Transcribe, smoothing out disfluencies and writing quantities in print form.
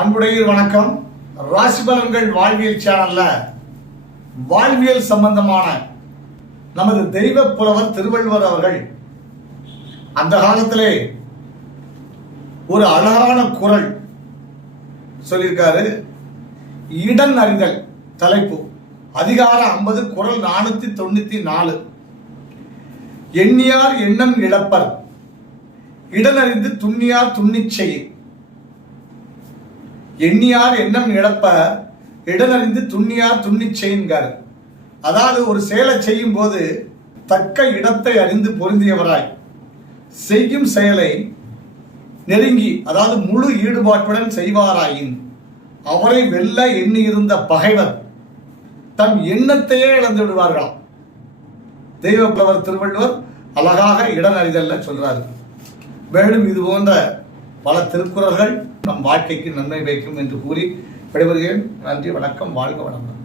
அன்புடைய வணக்கம். ராசி பலன்கள் வாழ்வியல் சேனல்ல வாழ்வியல் சம்பந்தமான நமது தெய்வ புலவர் திருவள்ளுவர் அவர்கள் அந்த காலத்திலே ஒரு அழகான குறள் சொல்லியிருக்காரு. இடன் அறிதல் தலைப்பு, அதிகாரம் 50, குறள் 494. எண்ணியார் எண்ணம் இழப்பர், இடனறிந்து துண்ணியார் துண்ணிச் செய். எண்ணியார் எண்ணம் இழப்ப, இடனறிந்து துண்ணியார் துண்ணிச் செய்யுங்கார். அதாவது ஒரு செயலை செய்யும் போது தக்க இடத்தை அறிந்து பொருந்தியவராய் செய்யும் செயலை நெருங்கி, அதாவது முழு ஈடுபாட்டுடன் செய்வாராயின் அவரை வெல்ல எண்ணி இருந்த பகைவர் தம் எண்ணத்தையே இழந்து விடுவார்களாம். தெய்வ புலவர் திருவள்ளுவர் அழகாக இடனறிதல்ல சொல்றாரு. மேலும் இது போன்ற பல திருக்குறள்கள் நம் வாழ்க்கைக்கு நன்மை வைக்கும் என்று கூறி விடைபெறுகிறேன். நன்றி, வணக்கம், வாழ்க வளமுடன்.